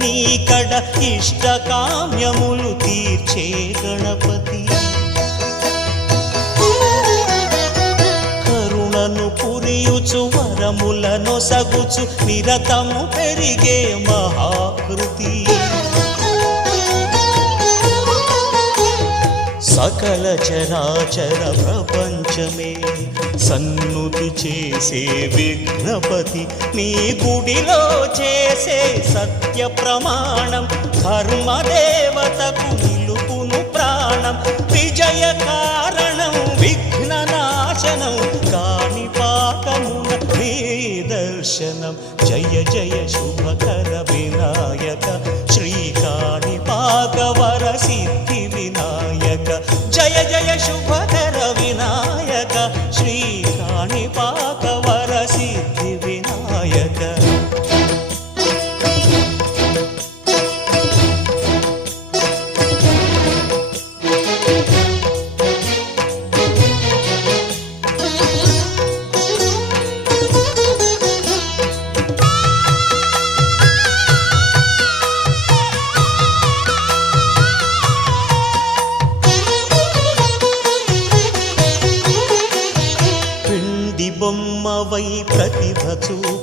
నీకడ ఇష్టకామ్యములు తీర్చే గణపతి. కరుణను పురియుచు వరములను సగుచు నిరతము పెరిగే మహాకృతి. సకల చరాచర ప్రపంచమే సన్నుతి చేసే విఘ్నపతి. నీ గుడిలో చేసే సత్య ప్రమాణం ధర్మదేవతకు నిలుపును ప్రాణం. విజయ కారణం విఘ్న నాశనం కాణిపాకమున నీ దర్శనం. జయ జయ శుభకర వినాయక శ్రీ కాణిపాక వర సిద్ధి వినాయక. జయ జయ శుభకర వినాయక శ్రీ కాణిపాక వర సిద్ధి వినాయక. బొమ్మవై ప్రతిభ చూప